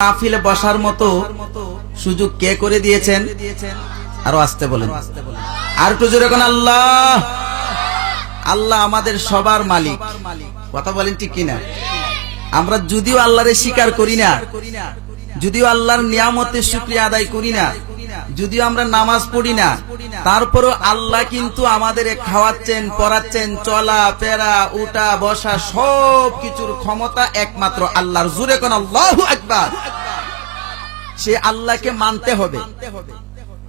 মাহফিলে বসার মতো সুযোগ কে করে দিয়েছেন? আরো আসতে বলেন, আর একটু জোরে কোন আল্লাহ। আল্লাহ আমাদের সবার মালিক, কথা বলেন ঠিক কিনা? আমরা যদিও আল্লাহরে স্বীকার করি না, যদিও আল্লাহর নিয়ামতের শুকরিয়া আদায় করি না, যদিও আমরা নামাজ পড়ি না, তারপরও আল্লাহ কিন্তু আমাদের খাওয়াচ্ছেন, পড়াচ্ছেন, চলা ফেরা, উঠা বসা সব কিছুর ক্ষমতা একমাত্র আল্লাহর। জোরে কোন আল্লাহু আকবার। সে আল্লাহকে মানতে হবে।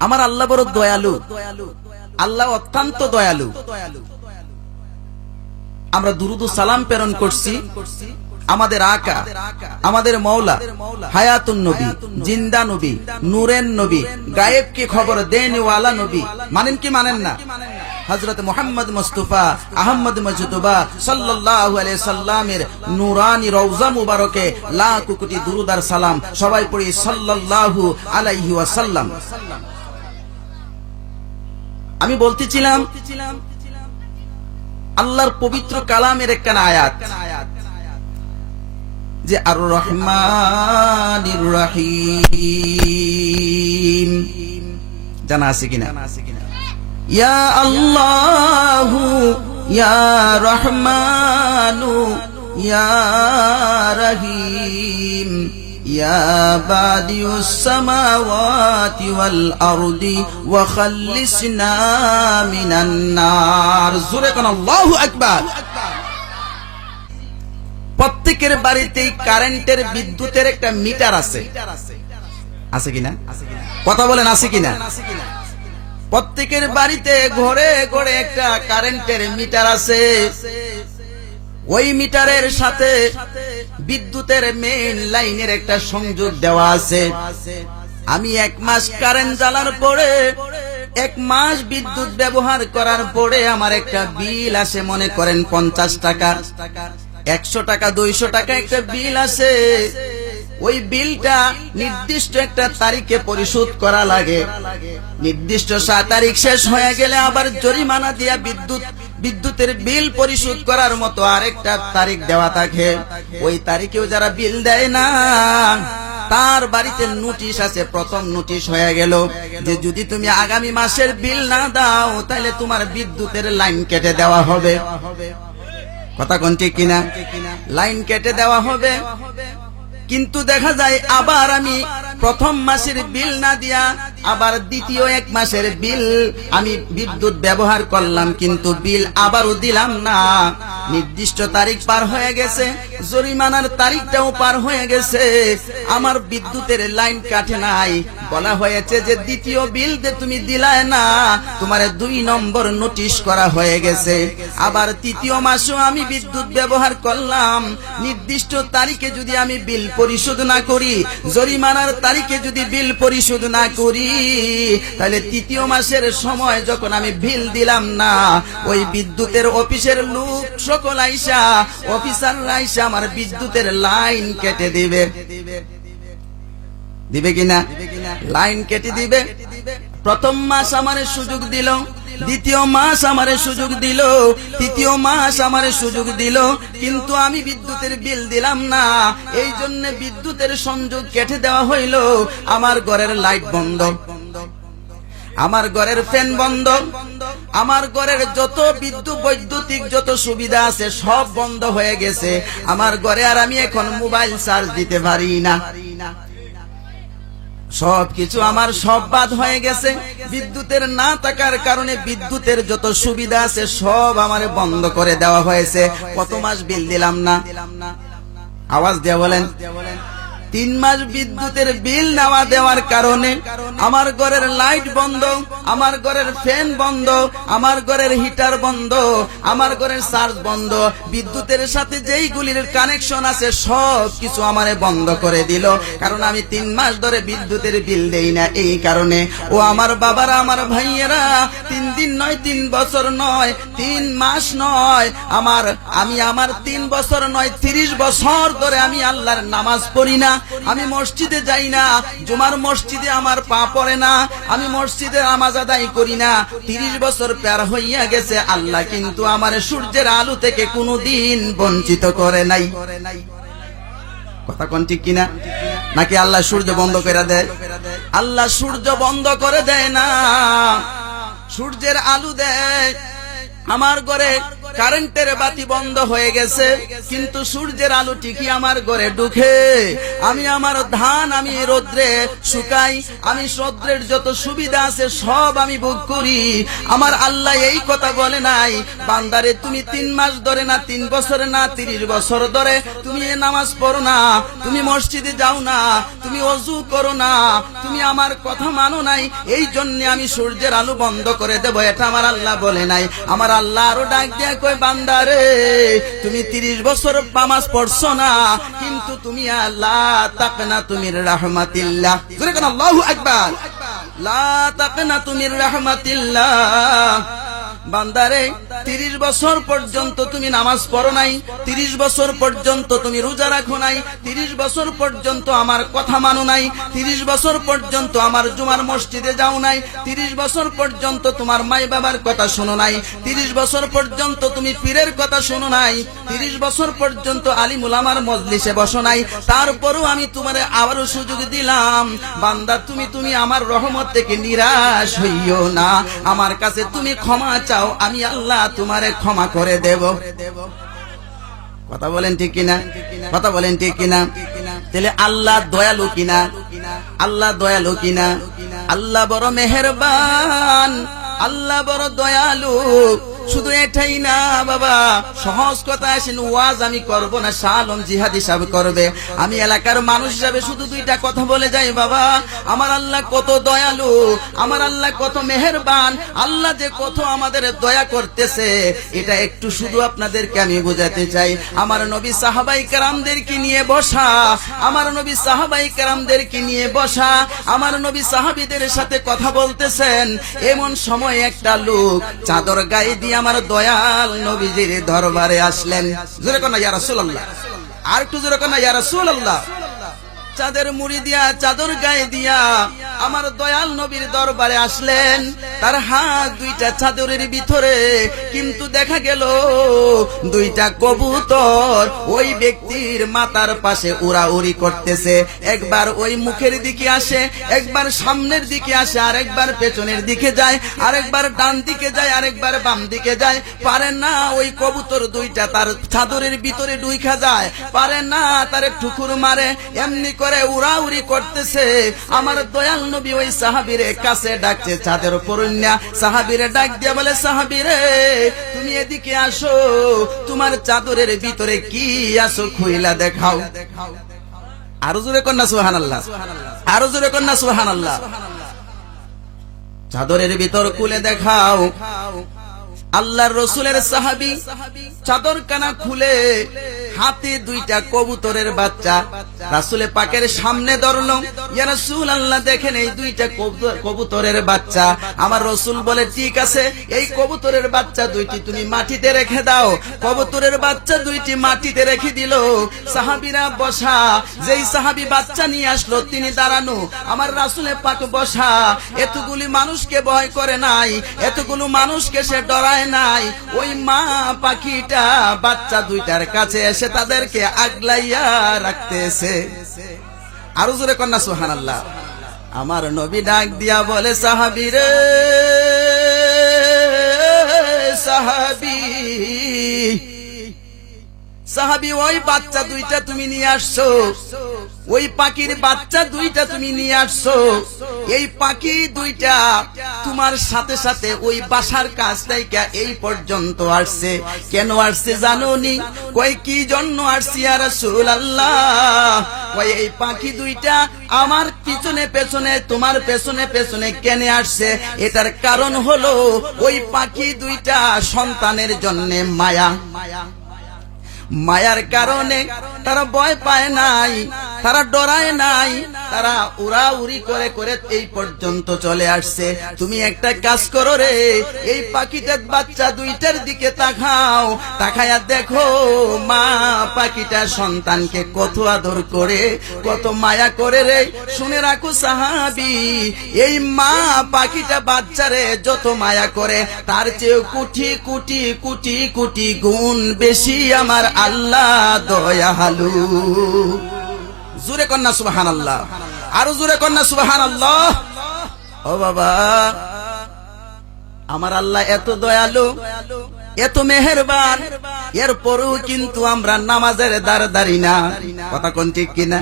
আমার আল্লাহ বড় দয়ালু, আল্লাহ অত্যন্ত দয়ালু। আমরা দুরুদ ও সালাম প্রেরণ করছি আমাদের আকা, আমাদের মৌলা, হায়াতুন নবী, জিন্দা নবী, নূরেন নবী, গায়েবকে খবর দেনওয়ালা নবী। মানেন কি মানেন না? হযরত মুহাম্মদ মুস্তাফা আহমদ মজতুবা সাল্লাল্লাহু আলাইহি সাল্লামের নূরানি রওজা মুবারকে লাখ কোটি দুরুদ আর সালাম। সবাই পড়ি সাল্লাল্লাহু আলাইহি ওয়াসাল্লাম। আমি বলতেছিলাম আল্লাহর পবিত্র কালামের একটা আয়াত যে আর রহমানির রহিম, জানা আছে কিনা? ইয়া আল্লাহু ইয়া রহমানু ইয়া রহিম ইয়া বাদিউস সামাওয়াতি ওয়াল আরদি ওয়া খাল্লিসনা মিনান নার। জোরে কোন আল্লাহু আকবার। প্রত্যেকের বাড়িতেই কারেন্টের বিদ্যুতের একটা মিটার আছে, আছে কিনা? কথা বলেন, আছে কিনা? প্রত্যেকের বাড়িতে ঘরে ঘরে একটা কারেন্টের মিটার আছে। ওই মিটারের সাথে বিদ্যুতের মেইন লাইনের একটা সংযোগ দেওয়া আছে। আমি 1 মাস কারেন্ট জ্বালার পরে, 1 মাস বিদ্যুৎ ব্যবহার করার পরে আমার একটা বিল আসে, মনে করেন 50 টাকা, 100 টাকা, 200 টাকা একটা বিল আসে। ওই বিলটা নির্দিষ্ট একটা তারিখে পরিশোধ করা লাগে। নির্দিষ্ট তারিখ শেষ হয়ে গেলে আবার জরিমানা দিয়া বিদ্যুতের বিল পরিশোধ করার মতো আরেকটা তারিখ দেওয়া থাকে। ওই তারিখেও যারা বিল দেয় না, তার বাড়িতে নোটিশ আছে। প্রথম নোটিশ হয়ে গেল যে যদি তুমি আগামী মাসের বিল না দাও তাহলে তোমার বিদ্যুতের লাইন কেটে দেওয়া হবে। কথা কোন ঠিক কিনা? লাইন কেটে দেওয়া হবে। কিন্তু দেখা যায় আবার আমি প্রথম মাসের বিল না দিয়া আবার দ্বিতীয় 1 মাসের বিল আমি বিদ্যুৎ ব্যবহার করলাম, কিন্তু বিল আবারও দিলাম না। নির্দিষ্ট তারিখ পার হয়ে গেছে, জরিমানার তারিখটাও পার হয়ে গেছে, আমার বিদ্যুতের লাইন কাটে নাই। বলা হয়েছে যে দ্বিতীয় বিল যে তুমি দিলায় না, তোমার 2 নম্বর নোটিশ করা হয়ে গেছে। আবার তৃতীয় মাসও আমি বিদ্যুৎ ব্যবহার করলাম, নির্দিষ্ট তারিখে যদি আমি বিল পরিশোধ না করি, জরিমানার তারিখে যদি বিল পরিশোধ না করি, তাহলে তৃতীয় মাসের সময় যখন আমি বিল দিলাম না, ওই বিদ্যুতের অফিসের লোক সকল আইসা, অফিসার আইসা আমার বিদ্যুতের লাইন কেটে দিবে। দিবে কিনা? লাইন কেটে দিবে। প্রথম মাস আমারে সুযোগ দিল, দ্বিতীয় মাস আমারে সুযোগ দিল, তৃতীয় মাস আমারে সুযোগ দিল, কিন্তু আমি বিদ্যুতের বিল দিলাম না। এই জন্য বিদ্যুতের সংযোগ কেটে দেওয়া হইল। আমার ঘরের লাইট বন্ধ, আমার ঘরের ফ্যান বন্ধ, আমার ঘরের যত বৈদ্যুতিক যত সুবিধা আছে সব বন্ধ হয়ে গেছে। আমার ঘরে আর আমি এখন মোবাইল চার্জ দিতে পারি না। সবকিছু আমার সব বাদ হয়ে গেছে। বিদ্যুতের না থাকার কারণে বিদ্যুতের যত সুবিধা আছে সব আমারে বন্ধ করে দেওয়া হয়েছে। কত মাস বিল দিলাম না? আওয়াজ দিয়ে বলেন। 3 মাস বিদ্যুতের বিল নেওয়া দেওয়ার কারণে আমার ঘরের লাইট বন্ধ, আমার ঘরের ফ্যান বন্ধ, আমার ঘরের হিটার বন্ধ, আমার ঘরের চার্জ বন্ধ। বিদ্যুতের সাথে যেইগুলির কানেকশন আছে সব কিছু আমারে বন্ধ করে দিল, কারণ আমি 3 মাস ধরে বিদ্যুতের বিল দেই না। এই কারণে ও আমার বাবারা, আমার ভাইয়েরা, 3 দিন নয়, 3 বছর নয়, 3 মাস নয়, আমি আমার 3 বছর নয়, 30 বছর ধরে আমি আল্লাহর নামাজ পড়ি না, আমি মসজিদে যাই না, জুমার মসজিদে আমার পা পড়ে না, আমি মসজিদে নামাজ আদায় করি না। 30 বছর পার হইয়া গেছে, আল্লাহ কিন্তু আমার সূর্যের আলো থেকে কোনোদিন বঞ্চিত করে নাই। কথা কোন ঠিক কিনা? নাকি আল্লাহ সূর্য বন্ধ করে দেয়? আল্লাহ সূর্য বন্ধ করে দেয় না, সূর্যের আলো দেয়। আমার ঘরে কারেন্টের বাতি বন্ধ হয়ে গেছে, কিন্তু সূর্যের আলো ঠিকই আমার ঘরে ঢুকে। আমি আমার ধান আমি রোদ্রে শুকাই, আমি রোদ্রের যত সুবিধা আছে সব আমি ভোগ করি। আমার আল্লাহ এই কথা বলে নাই, বান্দারে তুমি 3 মাস ধরে না 3 বছর না 30 বছর ধরে তুমি নামাজ পড়ো না, তুমি মসজিদে যাও না, তুমি ওযু করো না, তুমি আমার কথা মানো নাই, এই জন্য আমি সূর্যের আলো বন্ধ করে দেব। এটা আমার আল্লাহ বলে নাই। আমার আল্লাহ আরো ডাক দিয়া কয়, বান্দারে তুমি 30 বছর নামাজ পড়ছো না, কিন্তু তুমি আল্লাহ তাকনা তুমির রাহমাতিল্লাহ, জোরে কোন আল্লাহু আকবার, লা তাকনা তুমির রাহমাতিল্লাহ। বান্দারে 30 বছর পর্যন্ত তুমি নামাজ পড়ো নাই, 30 বছর পর্যন্ত তুমি রোজা রাখো নাই, 30 বছর পর্যন্ত আমার কথা মানো নাই, 30 বছর পর্যন্ত আমার জুমার মসজিদে যাও নাই, 30 বছর পর্যন্ত তোমার মাই বাবার কথা শোনো নাই, 30 বছর পর্যন্ত তুমি পীরের কথা শোনো নাই, 30 বছর পর্যন্ত আলিম উলামার মজলিসে বসো নাই। তারপরও আমি তোমারে আবারও সুযোগ দিলাম, বান্দা তুমি আমার রহমত থেকে নিরাশ হইও না, আমার কাছে তুমি ক্ষমা চাও, আমি আল্লাহ তোমারে ক্ষমা করে দেব। কথা বলেন ঠিক কিনা? কথা বলেন ঠিক কিনা? তাহলে আল্লাহ দয়ালু কিনা? আল্লাহ দয়ালু কিনা? আল্লাহ বড় মেহেরবান, আল্লাহ বড় দয়ালু। শুধু এটাই না বাবা, সহজ কথা আসেন, ওয়াজ আমি করব না, শাহ আলম জিহাদ হিসাবে করবে। আমি এলাকার মানুষ হিসাবে শুধু 2টা কথা বলে যাই, বাবা আমার আল্লাহ কত দয়ালু, আমার আল্লাহ কত মেহেরবান, আল্লাহ যে কত আমাদের দয়া করতেছে, এটা একটু শুধু আপনাদেরকে আমি বোঝাতে চাই। আমার নবী সাহাবাই কেরামদেরকে নিয়ে বসা, আমার নবী সাহাবাই কেরামদেরকে নিয়ে বসা, আমার নবী সাহাবীদের সাথে কথা বলতেছেন, এমন সময় একটা লোক চাদর গায়ে দিয়ে আমার দয়াল নবীজির দরবারে আসলেন। জোরে কোন ইয়া রাসূলুল্লাহ, আর একটু জোরে কোন ইয়া রাসূলুল্লাহ। চাদর মুড়ি দিয়া চাদর গায়ে দিয়া আমার দয়াল নবীর দরবারে আসলেন। তার হাত 2টা চাদরের ভিতরে, কিন্তু দেখা গেল 2টা কবুতর ওই ব্যক্তির মাথার পাশে উড়াউড়ি করতেছে। একবার ওই মুখের দিকে আসে, একবার সামনের দিকে আসে, আরেকবার পেছনের দিকে যায়, আরেকবার ডান দিকে যায়, আরেকবার বাম দিকে যায়। পারে না ওই কবুতর 2টা তার চাদরের ভিতরে ঢুইকা যায়, পারে না তারে ঠুকুর মারে, এমনি করে উড়াউড়ি করতেছে। আমার দয়াল নবী ওই সাহাবীরে কাছে ডাকছে, চাদর পরুন্যা সাহাবীরে ডাক দিয়ে বলে, সাহাবীরে তুমি এদিকে আসো, তোমার চাদরের ভিতরে কি আসো খুইলা দেখাও। আরো জোরে কন্যা সুবহানাল্লাহ, আরো জোরে কন্যা সুবহানাল্লাহ। চাদরের ভিতর খুলে দেখাও। আল্লাহর রাসূলের সাহাবী চাদর কানা খুলে হাতে 2টা কবুতরের বাচ্চা রাসূলে পাকের সামনে ধরলো। ইয়া রাসূলুল্লাহ দেখেন এই 2টা কবুতরের বাচ্চা। আমার রাসূল বলে, ঠিক আছে এই কবুতরের বাচ্চা 2টি তুমি মাটিতে রেখে দাও। কবুতরের বাচ্চা 2টি মাটিতে রেখে দিল। সাহাবীরা বসা, যেই সাহাবী বাচ্চা নিয়ে আসলো তিনি দাঁড়ানো, আমার রাসূলে পাক বসা। এতগুলি মানুষকে ভয় করে নাই, এতগুলো মানুষকে সে ডরায় নাই। ওই মা পাখিটা বাচ্চা 2টার কাছে এসে তাদেরকে আগলাইয়া রাখতেছে। আরো জোরে কন্যা সুবহানাল্লাহ। আমার নবী ডাক দিয়া বলে, সাহাবী রে সাহাবী, সাহাবী ওই বাচ্চা 2টা তুমি নিয়ে আসছো, ওই পাখির বাচ্চা 2টা তুমি নিয়ে আসছো। এই পাখি 2টা তোমার সাথে সাথে ওই বাসার কাছ থেকে এই পর্যন্ত আসছে। কেন আসছে জানোনি? কই কি জন্য আসছে ইয়া রাসূলুল্লাহ? কই এই পাখি 2টা আমার পিছনে পেছনে, তোমার পেছনে পেছনে কেন আসছে? এটার কারণ হলো ওই পাখি 2টা সন্তানের জন্য মায়া, মায়ার কারণে তারা ভয় পায় নাই, তারা ডরায় নাই, তারা উড়াউড়ি করে করে এই পর্যন্ত চলে আসছে। তুমি একটা কাজ করো রে, এই পাখিটার বাচ্চা 2টার দিকে তাকাও, তাকায়া দেখো মা পাখিটা সন্তানকে কত আদর করে, কত মায়া করে রে। শুনে রাখো সাহাবী, এই মা পাখিটা বাচ্চারে যত মায়া করে তার চেয়ে কোটি কোটি কোটি কোটি গুণ বেশি আমার আল্লাহ দয়ালু। জোরে কন্যা সুবহানাল্লাহ, আরো জোরে কন্যা সুবহানাল্লাহ। ও বাবা, আমার আল্লাহ এত দয়ালু, এত মেহেরবান, এরপরেও কিন্তু আমরা নামাজের দ্বার দাঁড়ি না। কথা কোন ঠিক কিনা?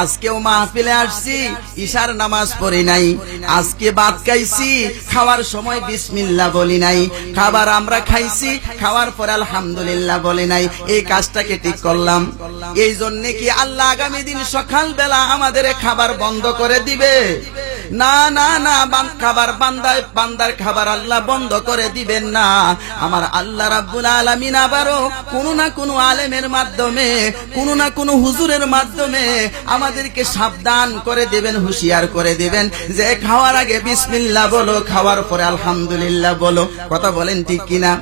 আজকেও মাহফিলে আসছি, ইশার নামাজ পড়ি নাই। আজকে ভাত খাইছি, খাওয়ার সময় বিসমিল্লাহ বলি নাই। খাবার আমরা খাইছি, খাওয়ার পর আলহামদুলিল্লাহ বলি নাই। এই কাজটাকে ঠিক করলাম। এই জন্য কি আল্লাহ আগামী দিন সকাল বেলা আমাদের খাবার বন্ধ করে দিবে? না না না, খাবার বান্দার খাবার আল্লাহ বন্ধ করে দিবেন না। আমার আল্লাহ রাব্বুল আলামিন আবারও কোনো না কোনো আলেমের মাধ্যমে, কোনো না কোনো হুজুরের মাধ্যমে আমাদেরকে সাবধান করে দিবেন, হুঁশিয়ার করে দিবেন যে খাওয়ার আগে বিসমিল্লাহ বলো, খাওয়ার পরে আলহামদুলিল্লাহ বলো। কথা বলেন ঠিক কিনা?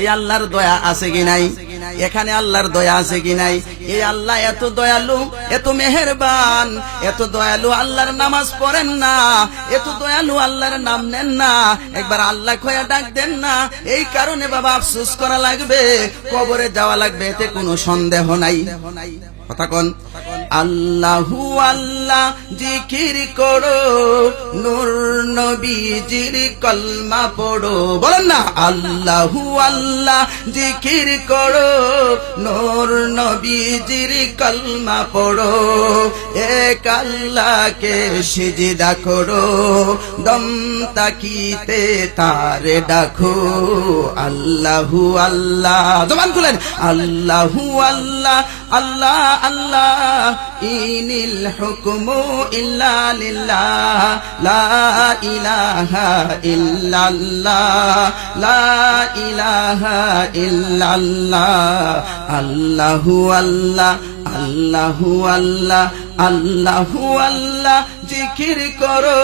এই আল্লাহর দয়া আছে কি নাই? এখানে আল্লাহর দয়া আছে কি নাই? এই আল্লাহ এত দয়ালু, এত মেহেরবান, এত দয়ালু, আল্লাহর নামাজ পড়েন না, এত দয়ালু, আল্লাহর নাম নেন না, একবার আল্লাহ কয়া ডাক দেন না। এই কারণে বাবা আফসোস করা লাগবে, কবরে যাওয়া লাগবে, এতে কোনো সন্দেহ নাই। কথা কোন? আল্লাহু আল্লাহ জিকির করো, নূর নবীজির কলমা পড়ো। বলেন না, আল্লাহু আল্লাহ জিকির করো, নূর নবীজির কলমা পড়ো। এক আল্লাহকে সিজদা করো, দম তাকিতে তারে ডাকো। আল্লাহু আল্লাহ, জবান খুলেন, আল্লাহু আল্লাহ, আল্লাহ আল্লাহ, ইনিল হুকমু ইল্লা লিল্লাহ, লা ইলাহা ইল্লাল্লাহ, লা ইলাহা ইল্লাল্লাহ। আল্লাহু আল্লাহ, আল্লাহু আল্লাহ, আল্লাহু আল্লাহ জিকির করো,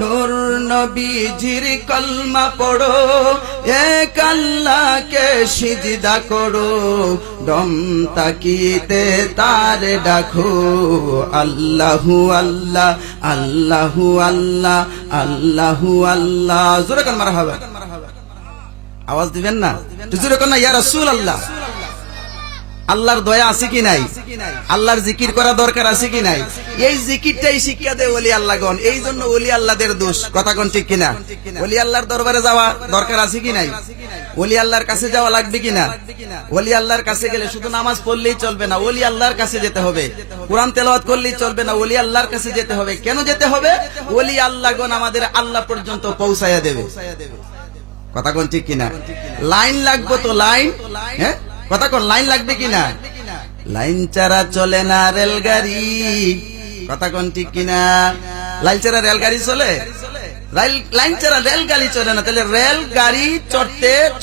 নূর নবীজির কলমা পড়ো। এক আল্লাহকে সিজদা করো, দম তাকিতে তারে ডাকো। আল্লাহু আল্লাহ, আল্লাহু আল্লাহ, আল্লাহু আল্লাহ। জোরে কোন মারহাবা, আওয়াজ দিবেন না? জোরে কোন না ইয়া রাসূলুল্লাহ। আল্লাহর দয়া আছে কি নাই? আল্লাহর জিকির করা দরকার আছে কি নাই? এই জিকিরটাই শিক্ষা দেয় ওলি আল্লাহগণ। এই জন্য ওলি আল্লাহদের দোষ। কথা কোন ঠিক কিনা? ওলি আল্লাহর দরবারে যাওয়া দরকার আছে কি নাই? ওলি আল্লাহর কাছে যাওয়া লাগবে কিনা? ওলি আল্লাহর কাছে গেলে শুধু নামাজ পড়লেই চলবে না, ওলি আল্লাহর কাছে যেতে হবে। কোরআন তেলাওয়াত করলেই চলবে না, ওলি আল্লাহর কাছে যেতে হবে। কেন যেতে হবে? ওলি আল্লাহগণ আমাদের আল্লাহ পর্যন্ত পৌঁছায়া দেবে। কথা কোন ঠিক কিনা? লাইন লাগবে তো, লাইন, হ্যাঁ কথা কোন, লাইন লাগবে কিনা? লাইন ছাড়া চলে না রেলগাড়ি। কথা কোন ঠিক কিনা? লাইন ছাড়া রেলগাড়ি চলে? লাইন ছাড়া রেলগাড়ি চলে না। তাহলে রেলগাড়ি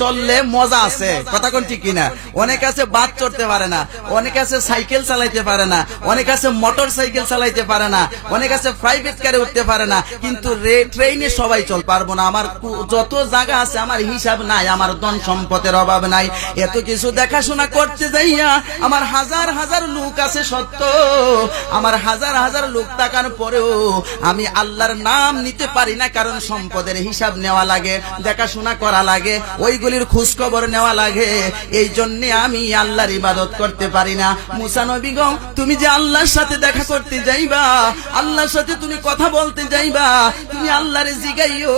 চললে মজা আছে। কথা কোন ঠিক কিনা? অনেক আছে বাস চড়তে পারে না, অনেক আছে সাইকেল চালাইতে পারে না, অনেক আছে মোটর সাইকেল চালাইতে পারে না, অনেক আছে প্রাইভেট কারে উঠতে পারে না, কিন্তু ট্রেনে সবাই চল পারবো না। আমার যত জায়গা আছে আমার হিসাব নাই, আমার ধন সম্পদের অভাব নাই। এত কিছু দেখাশোনা করতে যাইয়া আমার হাজার হাজার লোক আছে সত্য, আমার হাজার হাজার লোক থাকার পরেও আমি আল্লাহর নাম নিতে পারি না। কারণ সম্পদের হিসাব নেওয়া লাগে, দেখাশোনা করা লাগে, ওইগুলির খোঁজ খবর নেওয়া লাগে। এই জন্য আমি আল্লাহর ইবাদত করতে পারি না। মুসা নবী গো, তুমি যে আল্লাহর সাথে দেখা করতে যাইবা, আল্লাহর সাথে তুমি কথা বলতে যাইবা, তুমি আল্লাহরে জিগাইও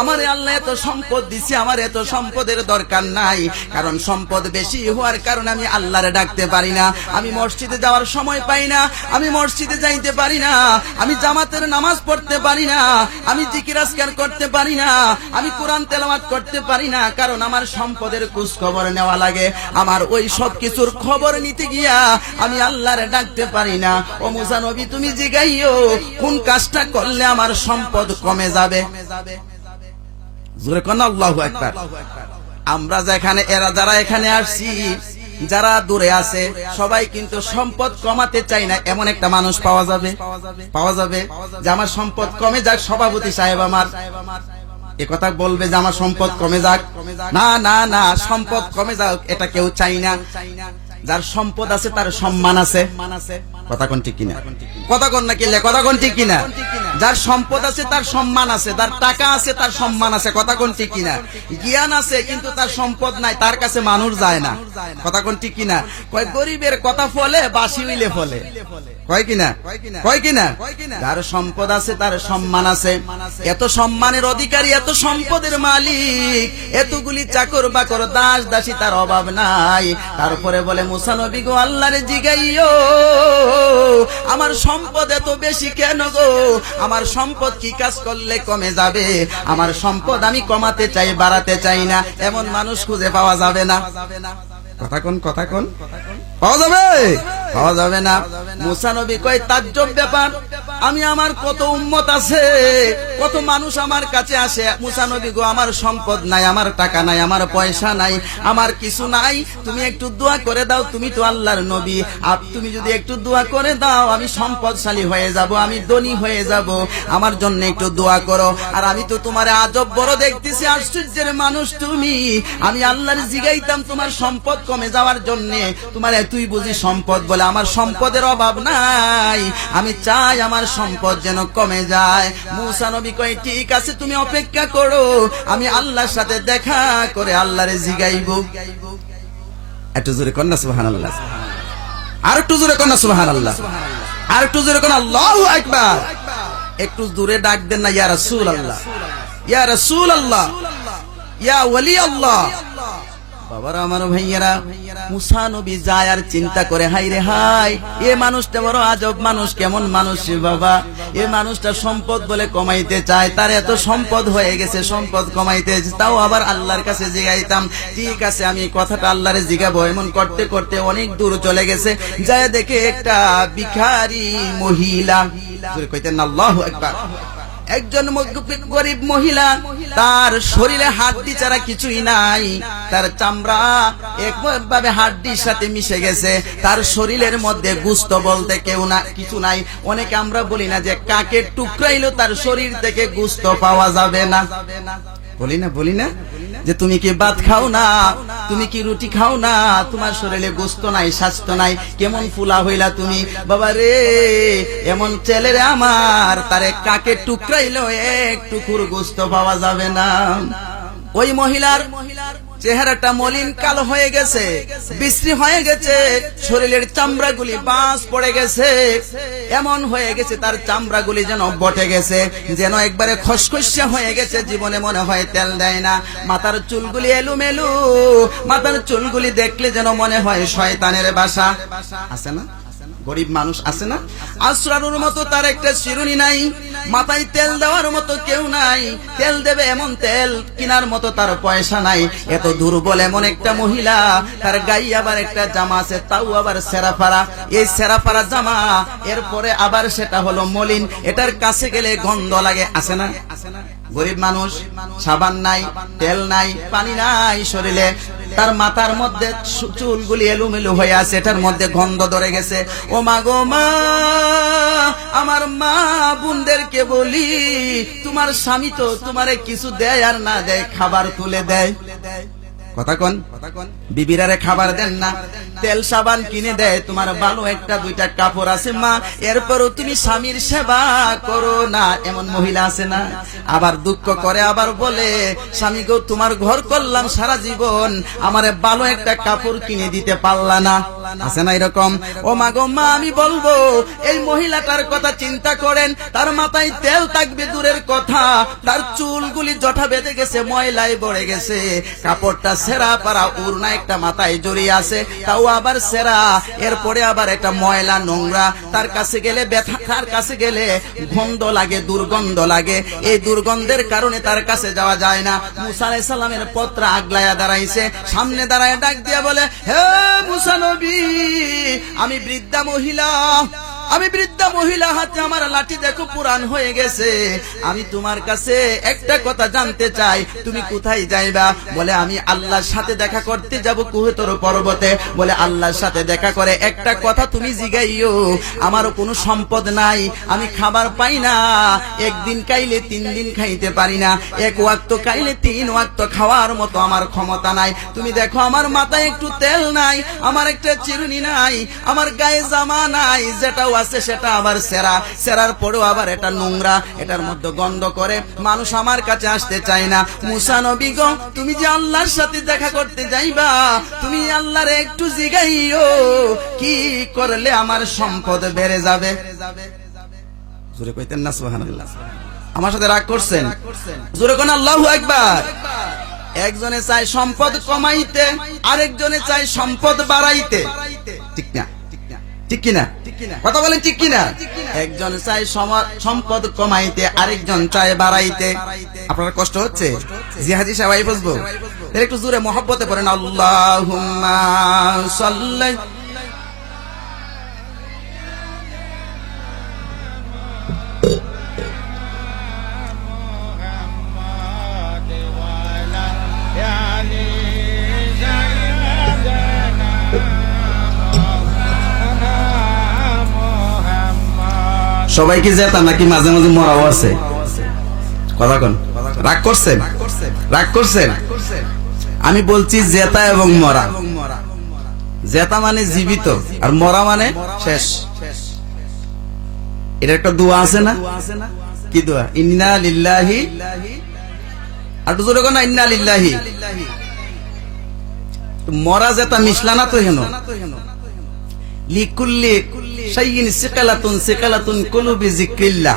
আমারে আল্লাহ এত সম্পদ দিছে, আমার এত সম্পদের দরকার নাই। কারণ সম্পদ বেশি হওয়ার কারণে আমি আল্লাহরে ডাকতে পারি না। আমি মসজিদে যাওয়ার সময় পাই না, আমি মসজিদে যাইতে পারি না, আমি জামাতের নামাজ পড়তে পারি না, আমি জিকির আজকার করতে পারি না, আমি কোরআন তেলাওয়াত করতে পারি না। কারণ আমার সম্পদের খোঁজ খবর নেওয়া লাগে। আমার ওই সব কিছুর খবর নিতে গিয়া আমি আল্লাহরে ডাকতে পারি না। ও মুসা নবী, তুমি জিগাইও কোন কাজটা করলে আমার সম্পদ কমে যাবে। জোরে কোন আল্লাহু আকবার। আমরা যেখানে, যারা এখানে আসছি, যারা দূরে আছে, সবাই কিন্তু সম্পদ কমাতে চাই না। এমন একটা মানুষ পাওয়া যাবে যে আমার সম্পদ কমে যাক, সভাপতি সাহেব আমার এ কথা বলবে যে আমার সম্পদ কমে যাক? না না না, সম্পদ কমে যাক এটা কেউ চাই না। যার সম্পদ আছে তার সম্মান আছে। কথা কোন ঠিক কিনা? কথা কোন না কিলে? কথা কোন ঠিক কিনা? যার সম্পদ আছে তার সম্মান আছে, যার টাকা আছে তার সম্মান আছে। কথা কোন ঠিক কিনা? জ্ঞান আছে কিন্তু তার সম্পদ নাই, তার কাছে মানুষ যায় না। কথা কোন ঠিক কিনা? কয় গরিবের কথা ফলে বাসি হইলে ফলে। কয় কিনা, কয় কিনা? যার সম্পদ আছে তার সম্মান আছে। এত সম্মানের অধিকারী, এত সম্পদের মালিক, এতগুলি চাকর বাকর দাস দাসী, তার অভাব নাই। তারপরে বলে মুসা নবী গো, আল্লাহরে জিগাইও আমার সম্পদ এত বেশি কেন গো? আমার সম্পদ কি কাজ করলে কমে যাবে? আমার সম্পদ আমি কমাতে চাই, বাড়াতে চাই না। এমন মানুষ খুঁজে পাওয়া যাবে না। কথা কোন, কথা কোন, পাওয়া যাবে? পাওয়া যাবে না। মুসা নবী কয় তাজ্জব ব্যাপার, আমি আমার কত উম্মত আছে, কত মানুষ আমার কাছে আসে, মুসা নবী গো আমার সম্পদ নাই, আমার টাকা নাই, আমার পয়সা নাই, আমার কিছু নাই, তুমি একটু দোয়া করে দাও, তুমি তো আল্লাহর নবী, তুমি যদি একটু দোয়া করে দাও আমি সম্পদশালী হয়ে যাব, আমি ধনী হয়ে যাব, আমার জন্য একটু দোয়া করো। আর আমি তো তোমার আজব বড় দেখতেছি, আশ্চর্যের মানুষ তুমি, আমি আল্লাহর জিগাইতাম তোমার সম্পদ কমে যাওয়ার জন্য, তোমার তুই বুঝি সম্পদ বলে? আমার সম্পদের অভাব নাই, আমি চাই আমার সম্পদ যেন কমে যায়। মুসা নবী কয় ঠিক আছে, তুমি অপেক্ষা করো, আমি আল্লাহর সাথে দেখা করে আল্লাহরে জিগাইব। একটু জোরে কর না সুবহানাল্লাহ, আর একটু জোরে কর না সুবহানাল্লাহ, আর একটু জোরে কর আল্লাহু আকবার। একটু দূরে ডাক দেন না, ইয়া রাসূলুল্লাহ, ইয়া রাসূলুল্লাহ, ইয়া ওয়ালি আল্লাহ। বাবারা আমার ভাইয়েরা, মুসা নবী যায় আর চিন্তা করে, হাই রে হাই, এ মানুষটা বড় আজব মানুষ, কেমন মানুষ বাবা, এ মানুষটা সম্পদ বলে কমাইতে চায়, তার এত সম্পদ হয়ে গেছে, সম্পদ কমাইতে, তাও আবার আল্লাহর কাছে জিগাইতাম। ঠিক আছে আমি কথাটা আল্লাহরে জিগাবো। এমন করতে করতে অনেক দূর চলে গেছে, যায় দেখে একটা ভিখারি মহিলা, কইতেন আল্লাহু আকবার, একজন গরিব মহিলা, তার শরীরে হাড্ডি ছাড়া কিছুই নাই, তার চামড়া একভাবে হাড্ডির সাথে মিশে গেছে, তার শরীরের মধ্যে গোশত বলতে কেউ না, কিছু নাই। অনেকে আমরা বলি না যে কাকের টুকরাইলো তার শরীর থেকে গোশত পাওয়া যাবে না, বলি না, বলি না যে তুমি কি ভাত খাও না, তুমি কি রুটি খাও না, তোমার শরীরে গোশত নাই, স্বাস্থ্য নাই, কেমন ফুলা হইলা তুমি বাবা রে। এমন ছেলেরে আমার, তারে কাকে টুকরাইলো এক টুকুর গোশত পাওয়া যাবে না। ওই মহিলার চেহারাটা মলিন কালো হয়ে গেছে, বিশ্রী হয়ে গেছে, শরীরের চামড়াগুলি বাঁশ পড়ে গেছে, এমন হয়ে গেছে তার চামড়াগুলি যেন বটে গেছে, যেন একবারে খসখসে হয়ে গেছে, জীবনে মনে হয় তেল দেয় না। মাথার চুলগুলি এলোমেলো, মাথার চুলগুলি দেখলে যেন মনে হয় শয়তানের বাসা। আছে না গরিব মানুষ, আছে না? আশ্রানুর মতো তার একটা শিরুনি নাই, মাথায় তেল দেওয়ার মতো কেউ নাই, তেল দেবে এমন তেল কেনার মতো তার পয়সা নাই। এত দুর্বল এমন একটা মহিলা, তার গায়ে আবার একটা জামা আছে, তাও আবার সেরাফারা, এই সেরাফারা জামা, এরপরে আবার সেটা হলো মলিন, এটার কাছে গেলে গন্ধ লাগে। আছে না? গরিব মানুষ, সাবান নাই, তেল নাই, পানি নাই শরীরে, তার মাথার মধ্যে চুলগুলি এলোমেলো হয়ে আছে, এটার মধ্যে গন্ধ ধরে গেছে। ও মা গো মা, আমার মা বোনদেরকে বলি, তোমার স্বামী তো তোমারে কিছু দেয় আর না দেয়, খাবার তুলে দেয়। কথা কোন, বিবিরারে খাবার দেন না, তেল সাবান কিনে দেয়, তোমার ভালো একটা দুইটা কাপড় আছে মা, এরপরও তুমি স্বামীর সেবা করো না। এমন মহিলা আছে না? আবার দুঃখ করে, আবার বলে স্বামী গো তোমার ঘর করলাম সারা জীবন, আমারে ভালো একটা কাপড় কিনে দিতে পারলা না। আছে না এরকম? ও মা গো মা, আমি বলবো এই মহিলাটার কথা চিন্তা করেন, তার মাথায় তেল থাকবে দূরের কথা, তার চুলগুলি জটা বেঁধে গেছে, ময়লায় ভরে গেছে, কাপড়টা সেরা পারা, উড়না একটা মাথায় জড়িয়ে আছে, তাও আবার সেরা, এরপরে আবার একটা ময়লা নোংরা, তার কাছে গেলে ব্যথা, তার কাছে গেলে গন্ধ লাগে, দুর্গন্ধ লাগে, এই দুর্গন্ধের কারণে তার কাছে যাওয়া যায় না। মুসা আলাইহিস সালামের পত্র আগলায়া দাঁড়াইছে, সামনে দাঁড়ায় ডাক দিয়া বলে, হে মুসা নবী, আমি বৃদ্ধা মহিলা, আমি বৃদ্ধা মহিলা, হাতে আমার লাঠি দেখো পুরান হয়ে গেছে, আমি তোমার কাছে একটা কথা জানতে চাই, তুমি কোথায় যাইবা? বলে আমি আল্লাহর সাথে দেখা করতে যাব কুহেতর পর্বতে। বলে আল্লাহর সাথে দেখা করে একটা কথা তুমি জিগাইও, আমারও কোনো সম্পদ নাই, আমি খাবার পাই না, একদিন খাইলে 3 দিন খাইতে পারি না, এক ওয়াক্ত খাইলে 3 ওয়াক্ত খাওয়ার মতো আমার ক্ষমতা নাই, তুমি দেখো আমার মাথায় একটু তেল নাই, আমার একটা চিরুনি নাই, আমার গায়ে জামা নাই, যেটা আছে সেটা আবার সেরার পরেও আবার এটা নোংরা, এটার মধ্যে গন্ধ করে, মানুষ আমার কাছে আসতে চায় না। মুসা নবী গো, তুমি যে আল্লাহর সাথে দেখা করতে যাইবা, তুমি আল্লাহরে একটু জিগাইও কি করলে আমার সম্পদ বেড়ে যাবে। জোরে কইতেন না সুবহানাল্লাহ? আমার সাথে রাগ করছেন? জোরে কোন আল্লাহু আকবার। একজনে চায় সম্পদ কমাইতে, আরেকজনে চায় সম্পদ বাড়াইতে, ঠিক না? ঠিক কিনা? কথা বলেন ঠিক কিনা? একজন চায় সম্পদ কমাইতে, আরেকজন চায় বাড়াইতে। আপনার কষ্ট হচ্ছে? জিহাদি সবাই বুঝবো, একটু জোরে মহব্বতে পড়েন আল্লাহুম্মা সাল্লি। সবাই কি জেতা নাকি মাঝে মাঝে মরাও আছে? কথা কোন? রাগ করছেন? রাগ করছেন? আমি বলছি জেতা এবং মরা। জেতা মানে জীবিত, আর মরা মানে শেষ। এটা একটা দোয়া আছে না? কি দোয়া? ইন্না লিল্লাহি, আর জোরে কোন ইন্না লিল্লাহি। মরা জেতা মিশলা না তো হেন। লিকুল্লি শাইইন সিকালাতুন কুলুবি যিকরিল্লাহ।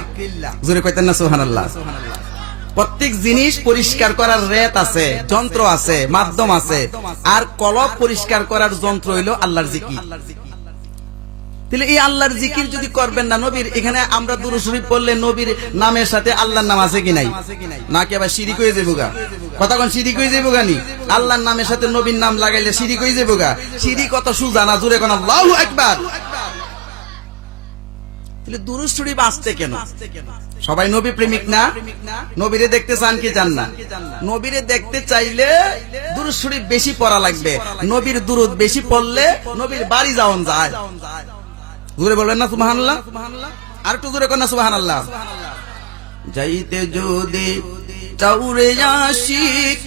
জোরে কইতেন না সুবহানাল্লাহ? প্রত্যেক জিনিস পরিষ্কার করার রেত আছে, যন্ত্র আছে, মাধ্যম আছে, আর কলব পরিষ্কার করার যন্ত্র হইল আল্লাহর জিকির। তাহলে এই আল্লাহর জিকির যদি করবেন না, নবীর এখানে আমরা দুরূদ শরীফ পড়লে নবীর নামের সাথে আল্লাহর নাম আছে কি নাই? নাকি আবার শিরিক হয়ে যাবো গা? কথা কোন শিরিক হয়ে যাবো গানি? আল্লাহর নামের সাথে নবীর নাম লাগাইলে শিরিক হয়ে যাবো গা? শিরিক কত সুজা না? জোরে কোন আল্লাহু আকবার। তাহলে দুরূদ শরীফ আসছে কেন? সবাই নবী প্রেমিক না? নবীরে দেখতে চান কি চান না? নবীরে দেখতে চাইলে দুরূদ শরীফ বেশি পড়া লাগবে। নবীর দুরূদ বেশি পড়লে নবীর বাড়ি যাওন যায়। জোরে বলবেন না সুবহানাল্লাহ? আর একটু জোরে করেন না সুবহানাল্লাহ? যাইতে যদি চাউরে আশিক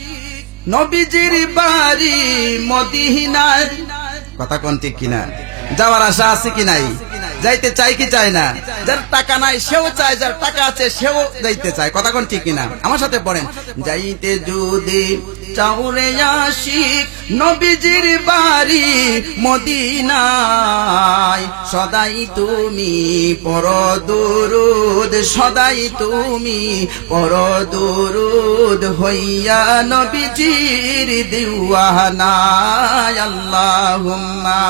নবীজির বাড়ি মদিনার। কথা কোন ঠিক কিনা? যাওয়ার আশা আছে কি নাই? যাইতে চাই কি চায় না? যার টাকা নাই সেও চায়, যার টাকা আছে সেও যাইতে চায়। কথা কোন ঠিক কিনা? আমার সাথে পড়েন, যাইতে যদি চাউরে আশিক নবীজির বাড়ি মদিনায়, সদাই তুমি পড়ো দুরূদ, সদাই তুমি পড়ো দুরূদ, হইয়া নবীজির দিওয়ানা। আল্লাহুম্মা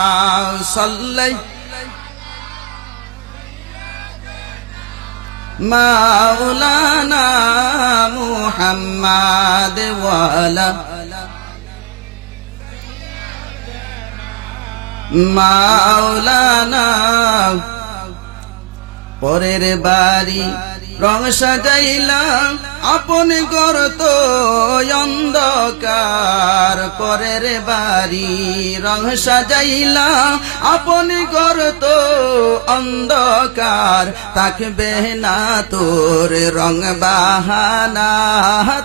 সাল্লি মাওলানা মুহাম্মাদ ওয়ালা মাওলানা। পরের বাড়ি রং সাজাইলাম, আপন ঘর তো অন্ধকার। পরের বাড়ি রং সাজাইলাম, আপন ঘর তো অন্ধকার। থাকবে না তোর রং বাহানা,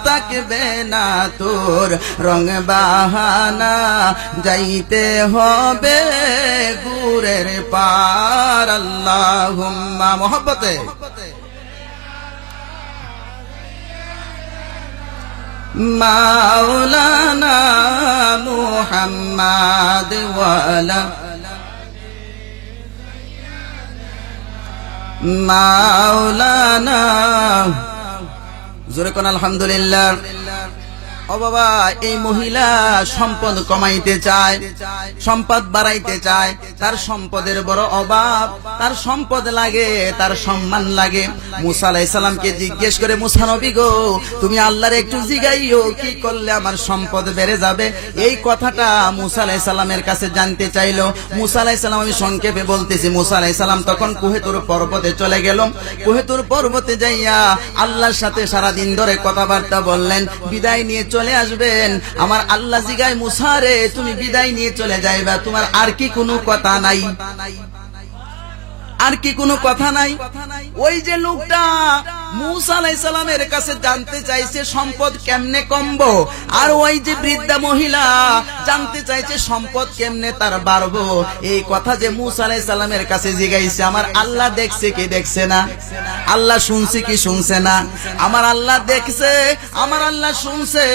থাকবে না তোর রং বাহানা। যাইতে হবে গুরের পার। আল্লাহুম্মা মোহব্বতে মাওলানা মুহাম্মাদ ওয়ালা মাওলানা। জোরে কোন আলহামদুলিল্লাহ। ও বাবা, এই মহিলা সম্পদ কমাইতে চায়, সম্পদ বাড়াইতে চায়, তার সম্পদের বড় অভাব, তার সম্পদ লাগে, তার সম্মান লাগে। মুসা আলাইহিস সালামকে জিজ্ঞেস করে, মুসা নবী গো, তুমি আল্লাহর একটু জিগাইও কি করলে আমার সম্পদ বেড়ে যাবে। এই কথাটা মুসা আলাইহিস সালামের কাছে জানতে চাইলো। মুসা আলাইহিস সালাম, আমি সংক্ষেপে বলতেছি, মুসা আলাইহিস সালাম তখন কুহেতুর পর্বতে চলে গেল। কুহেতুর পর্বতে যাইয়া আল্লাহর সাথে সারাদিন ধরে কথাবার্তা বললেন। বিদায় নিয়ে চলে আসবেন। আমার আল্লাহ জিগায়, মুসা রে, তুমি বিদায় নিয়ে চলে যাইবা, তোমার আর কি কোনো কথা নাই? আর কি কোনো কথা নাই? ওই যে লোকটা মুসা আলাইহিস সালামের কাছে জানতে চাইছে সম্পদ কেমনে কমবো, আর ওই যে বৃদ্ধা মহিলা জানতে চাইছে সম্পদ কেমনে তার বাড়বো। এই কথা যে মুসা আলাইহিস সালামের কাছে জিগাইছে, আমার আল্লাহ দেখছে কি দেখছে না? আল্লাহ শুনছে কি শুনছে না? আমার আল্লাহ দেখছে, আমার আল্লাহ শুনছে।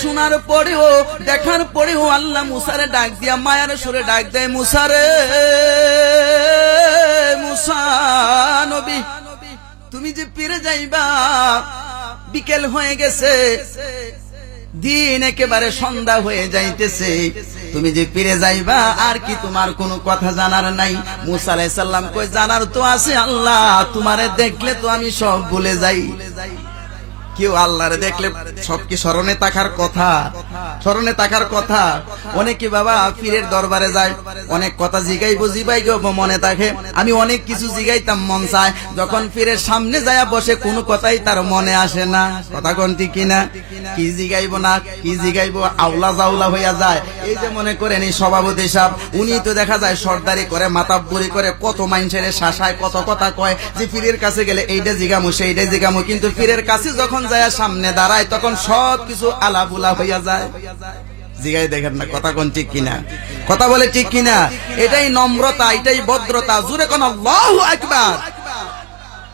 শোনার পরেও, দেখার পরেও আল্লাহ মুসারে ডাক দিয়া মায়ার সুরে ডাক দেয়, মুসা রে, মুসা নবী, তুমি যে ফিরে যাইবা, বিকেল হয়ে গেছে, দিন একেবারে সন্ধ্যা হয়ে যাইতেছে, তুমি যে ফিরে যাইবা, আর কি তোমার কোনো কথা জানার নাই? মুসা আলাইহিস সালাম কই, জানার তো আছে আল্লাহ, তোমারে দেখলে তো আমি সব ভুলে যাই। কেউ আল্লাহরে দেখলে সব কি স্মরণে থাকার কথা? স্মরণে থাকার কথা। অনেকে বাবা পীরের দরবারে যায়, অনেক কথা জিগাইবো, জিগাইবো মনে থাকে। আমি অনেক কিছু জিগাইতাম, মন চায়, যখন পীরের সামনে যায় বসে কোনো কথাই তার মনে আসে না। কথা কোন ঠিক কিনা? কি জিগাইবো না কি জিগাইবো আউলা জাউলা হইয়া যায়। এই যে মনে করেন এই সভাপতি সাহেব, উনি তো দেখা যায় সর্দারি করে, মাতাব্বরি করে, কত মানুষের শাসায়, কত কথা কয় যে পীরের কাছে গেলে এইটা জিগামু সেইটা জিগামু, কিন্তু পীরের কাছে যখন যায় সামনে দাঁড়ায় তখন সব কিছু আলাবুলা হইয়া যায়। জিগাই দেখেন না, কথা কোন ঠিক কিনা? কথা বলে ঠিক কিনা? এটাই নম্রতা, এটাই ভদ্রতা। জোরে কোন আল্লাহু আকবার।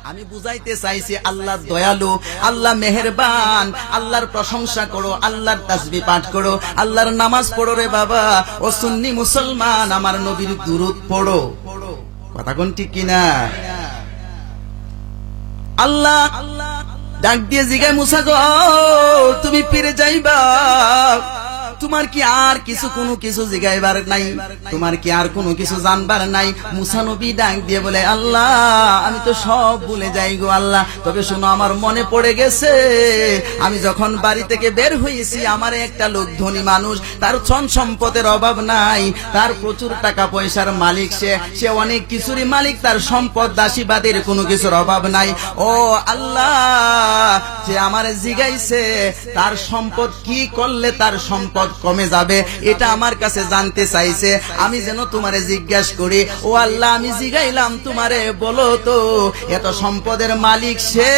আমি বুঝাইতে চাইছি আল্লাহ দয়ালু, আল্লাহ মেহেরবান, আল্লাহর প্রশংসা করো, আল্লাহর তাসবিহ পাঠ করো, আল্লাহর নামাজ পড়ো রে বাবা। ও সুন্নি মুসলমান, আমার নবীর দুরূদ পড়ো। কথা কোন ঠিক কিনা? আল্লাহ ডাক দিয়ে জিগায়, মুসা গো, তুমি ফিরে যাইবা, তোমার কি আর কিছু কোনো কিছু জিগাইবার নাই? তোমার কি আর কোনো কিছু জানবার নাই? মুসা নবী ডাক দিয়ে বলে, আল্লাহ আমি তো সব ভুলে যাই গো আল্লাহ, তবে শোনো, আমার মনে পড়ে গেছে, আমি যখন বাড়ি থেকে বের হয়েছি, আমার একটা লোক ধনী মানুষ, তার ধন সম্পদের অভাব নাই, তার প্রচুর টাকা পয়সার মালিক, সে অনেক কিছুরই মালিক, তার সম্পদ দাসীবাদের কোনো কিছুর অভাব নাই। ও আল্লাহ, যে আমার জিগাইছে তার সম্পদ কি করলে তার সম্পদ কমে যাবে, এটা আমার কাছে জানতে চাইছে, আমি যেন তোমারে জিজ্ঞাসা করি। ও আল্লাহ, আমি জিগাইলাম তোমারে, বলো তো এত সম্পদের মালিক সে,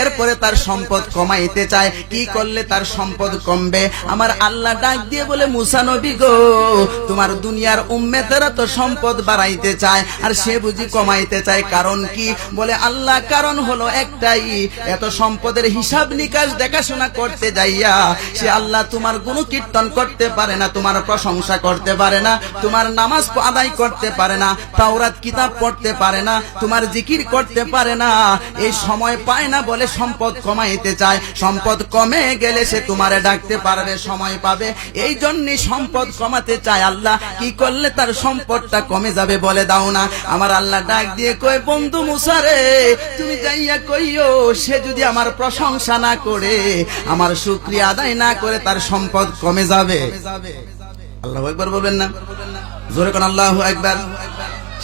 এরপরে তার সম্পদ কমাইতে চায়, কি করলে তার সম্পদ কমবে? আমার আল্লাহ ডাক দিয়ে বলে, মুসা নবী গো, তোমার দুনিয়ার উম্মতেরা তো সম্পদ বাড়াইতে চায়, আর সে বুঝি কমাইতে চায়, কারণ কি? বলে আল্লাহ, কারণ হলো একটাই, এত সম্পদের হিসাব নিকাশ দেখাশোনা করতে যাইয়া সে আল্লাহ তোমার গুণকীর্তন করতে পারে না, তোমার প্রশংসা করতে পারে না, তোমার নামাজ আদায় করতে পারে না, তাওরাত কিতাব পড়তে পারে না, তোমার জিকির করতে পারে না, এই সময় পায় না বলে সম্পদ কমাইতে চায়। সম্পদ কমে গেলে সে তোমারে ডাকতে পারবে, সময় পাবে, এই জন্যই সম্পদ কমাতে চায়। আল্লাহ, কি করলে তার সম্পদটা কমে যাবে বলে দাও না। আমার আল্লাহ ডাক দিয়ে কয়, বন্ধু মুসা রে, তুমি যাইয়া কইও, সে যদি আমার প্রশংসা না করে, আমার শুকরিয়া আদায় না করে, তার সম্পদ কমে যাবে। আল্লাহু আকবার বলবেন না? জোরে কোন আল্লাহু আকবার।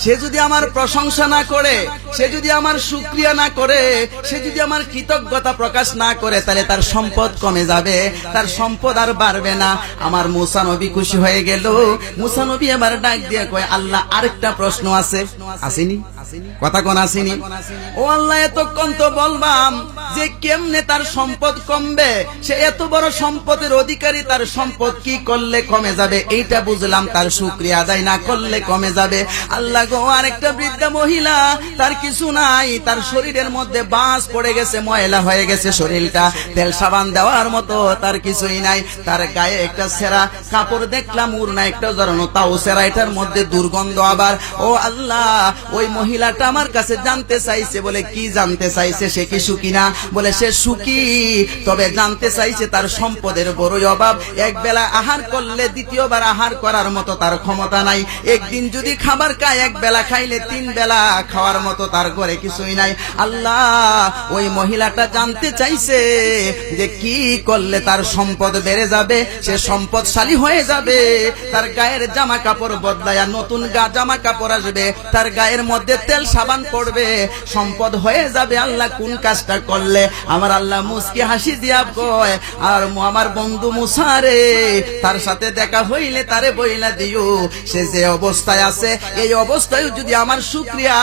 সে যদি আমার প্রশংসা না করে, সে যদি আমার শুকরিয়া না করে, সে যদি আমার কৃতজ্ঞতা প্রকাশ না করে, তাহলে তার সম্পদ কমে যাবে, তার সম্পদ আর বাড়বে না। আমার মুসা নবী খুশি হয়ে গেল। মুসা নবী এবার ডাক দিয়ে কয়, আল্লাহ আরেকটা প্রশ্ন আছে। আসেনি? কথা কোন আসেনি? ও আল্লাহ, এতক্ষণ তো বলবাম যে কেমনে তার সম্পদ কমবে, সে এত বড় সম্পদের অধিকারী, তার সম্পদ কি করলে কমে যাবে এইটা বুঝলাম, তার শুকরিয়া আদায় না করলে কমে যাবে। আল্লাহ গো, আরেকটা বৃদ্ধা মহিলা, তার কিছু নাই, তার শরীরের মধ্যে বাস পড়ে গেছে, ময়লা হয়ে গেছে শরীরটা, তেল সাবান দেওয়ার মতো তার কিছুই নাই, তার গায়ে একটা সেরা কাপড় দেখলাম, উড়না একটা জড়ানো, তাও সেরা, এটার মধ্যে দুর্গন্ধ আবার। ও আল্লাহ, ওই মহিলাটা আমার কাছে জানতে চাইছে, বলে কি জানতে চাইছে? সে কি সুখী না? বলে সে সুখী, তবে জানতে চাইছে তার সম্পদের বড়ই অভাব, এক বেলা আহার করলে দ্বিতীয়বার আহার করার মতো তার ক্ষমতা নাই, একদিন যদি খাবার খায়, এক বেলা খাইলে 3 বেলা খাওয়ার মতো তার ঘরে কিছুই নাই। আল্লাহ, ওই মহিলাটা জানতে চাইছে যে কি করলে তার সম্পদ বেড়ে যাবে, সে সম্পদশালী হয়ে যাবে, তার গায়ের জামা কাপড় বদলায়া নতুন জামা কাপড় আসবে, তার গায়ের মধ্যে তেল সাবান পড়বে, সম্পদ হয়ে যাবে। আল্লাহ কোন কাজটা করলে? আমার আল্লাহ মুস্কি হাসি দিয়া কয়, আর আমার বন্ধু মুসা রে, তার সাথে দেখা হইলে তারে বইলা দিও, সে যে অবস্থায় আছে, এই অবস্থা অবস্থায় যদি আমার শুকরিয়া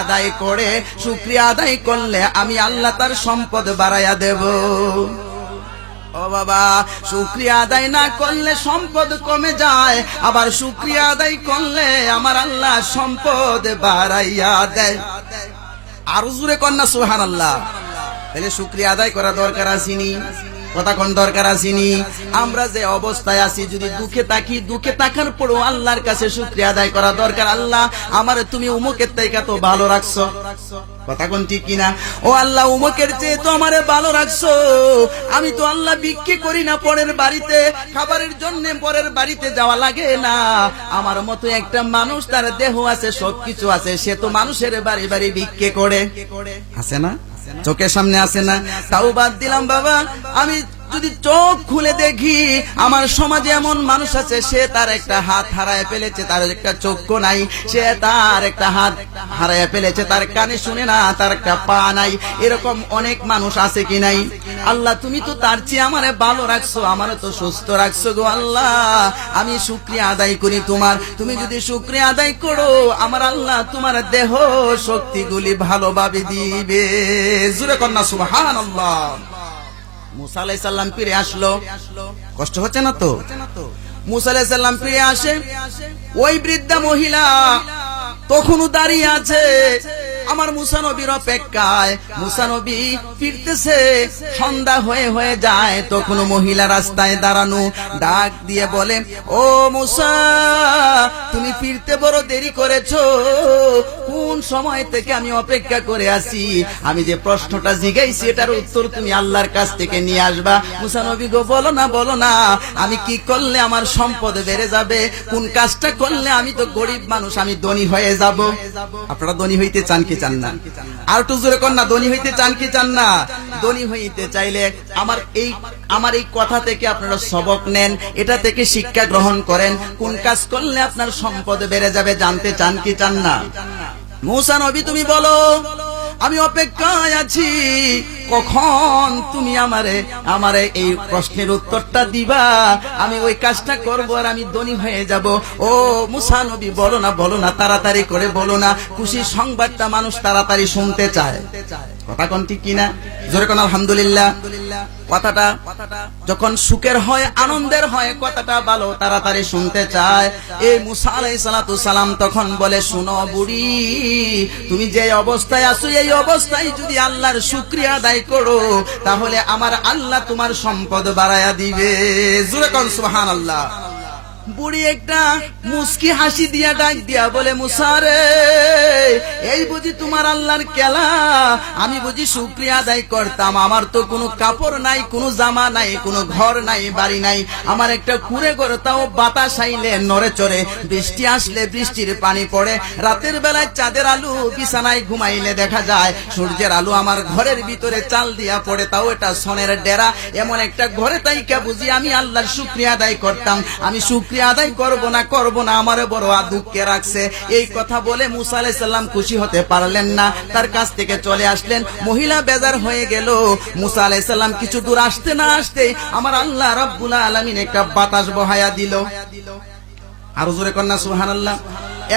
আদায় করে, শুকরিয়া আদায় করলে আমি আল্লাহ তার সম্পদ বাড়াইয়া দেব। ও বাবা, শুকরিয়া আদায় না করলে সম্পদ কমে যায়, আবার শুকরিয়া আদায় করলে আমার আল্লাহ সম্পদ বাড়াইয়া দেয়। আর জোরে কন্যা সুবহানাল্লাহ। তাহলে শুকরিয়া আদায় করা দরকার আসেনি? কথা কোন দরকার আসেনি? আমরা যে অবস্থায় আছি, যদি দুঃখে থাকি, দুঃখে থাকার পরও আল্লাহর কাছে শুকরিয়া আদায় করা দরকার। আল্লাহ, আমারে তুমি উমুকের থেকে তো ভালো রাখছো। কথা কোন ঠিক কিনা? ও আল্লাহ, উমুকের চেয়ে তো আমারে ভালো রাখছো। আমি তো আল্লাহ বিক্রি করি না পরের বাড়িতে, খাবারের জন্য পরের বাড়িতে যাওয়া লাগে না। আমার মতো একটা মানুষ, তার দেহ আছে, সবকিছু আছে, সে তো মানুষের বাড়ি বাড়ি বিক্রি করে, আছে না? চোখের সামনে আসে না? তাও বাদ দিলাম বাবা, আমি যদি চোখ খুলে দেখি আমার সমাজে এমন মানুষ আছে, সে তার একটা হাত হারায় ফেলেছে, তার একটা চক্ষু নাই, সে তার একটা হাত হারায় ফেলেছে, তার কানে শুনে না, তার একটা পা নাই। এরকম অনেক মানুষ আছে কি নাই? আল্লাহ, তুমি তো তার চেয়ে আমারে ভালো রাখছো, আমারে তো সুস্থ রাখছো গো আল্লাহ। আমি শুকরিয়া আদায় করি তোমার। তুমি যদি শুকরিয়া আদায় করো, আমার আল্লাহ তোমার দেহ শক্তিগুলি ভালোভাবে দিবে। জোরে কন্যা সুবহানাল্লাহ। মুসা আলাইহিস সালাম ফিরে আসলো, কষ্ট হচ্ছে না তো? মুসা আলাইহিস সালাম ফিরে আসে, ওই বৃদ্ধা মহিলা তখনও দাঁড়িয়ে আছে আমার মুসা নবীর অপেক্ষায়। মুসা নবী ফিরতেছে, সন্ধ্যা হয়ে হয়ে যায়, তখন মহিলা রাস্তায় দাঁড়ানো, ডাক দিয়ে বলে, ও মুসা, তুমি ফিরতে বড় দেরি করেছো, কোন সময় থেকে আমি অপেক্ষা করে আছি। আমি যে প্রশ্নটা জিজ্ঞাসি এটার উত্তর তুমি আল্লাহর কাছ থেকে নিয়ে আসবা। মুসা নবী গো, বলো না, বলো না, আমি কি করলে আমার সম্পদ বেড়ে যাবে? কোন কাজটা করলে? আমি তো গরিব মানুষ, আমি ধনী হয়ে যাব। আপনারা ধনী হইতে চান কি চান না? আর একটু জোরে কর না, ধনী হইতে চান কি চান না? ধনী হইতে চাইলে আমার এই কথা থেকে আপনারা সবক নেন, এটা থেকে শিক্ষা গ্রহণ করেন। কোন কাজ করলে আপনার সম্পদ বেড়ে যাবে জানতে চান কি চান না? মুসা নবী, তুমি বলো, আমি অপেক্ষায় আছি, কখন তুমি আমারে এই প্রশ্নের উত্তরটা দিবা, আমি ওই কাজটা করব আর আমি ধনী হয়ে যাব। ও মুসা নবী, বলো না, বলো না, তাড়াতাড়ি করে বলো না। খুশির সংবাদটা মানুষ তাড়াতাড়ি শুনতে চায়। কথা কোন ঠিক কিনা? জোরে কোন আলহামদুলিল্লাহ। কথাটা যখন সুখের হয়, আনন্দের হয়, কথাটা ভালো, তাড়াতাড়ি শুনতে চায়। এই মুসা আলাইহিস সালাতু সালাম তখন বলে, শুনো বুড়ি, তুমি যে অবস্থায় আছো, এই অবস্থায় যদি আল্লাহর শুকরিয়া আদায় করো, তাহলে আমার আল্লাহ তোমার সম্পদ বাড়ায়া দিবে। জোরে কোন সুবহানাল্লাহ। বুড়ি একটা মুস্কি হাসি দিয়া ডাক দিয়া বলে, মুসা রে, এই বুঝি তোমার আল্লাহর খেলা? আমি বুঝি শুকরিয়া আদায় করতাম, আমার তো কোনো কাপড় নাই, কোনো জামা নাই, কোনো ঘর নাই, বাড়ি নাই, আমার একটা কুঁড়ে ঘর, তাও বাতাস আইলে নড়ে চড়ে, বৃষ্টি আসলে বৃষ্টির পানি পড়ে, রাতের বেলায় চাঁদের আলো বিছানায় ঘুমাইলে দেখা যায়, সূর্যের আলো আমার ঘরের ভিতরে চাল দিয়া পড়ে, তাও এটা সোনের ডেরা। এমন একটা ঘরে তাইকা বুঝি আমি আল্লাহর শুকরিয়া আদায় করতাম। আমি শুকরিয়া আদায় করব না, আমারে বড় দুঃখে রাখছে। এই কথা বলে মুসা আলাইহিস সালাম খুশি হতে পারলেন না, তার কাছ থেকে চলে আসলেন। মহিলা বেজার হয়ে গেল। মুসা আলাইহিস সালাম কিছু দূর আসতে না আসতে আমার আল্লাহ রাব্বুল আলামিন একটা বাতাস বহায়া দিল। আর জোরে কন্যা সুবহানাল্লাহ।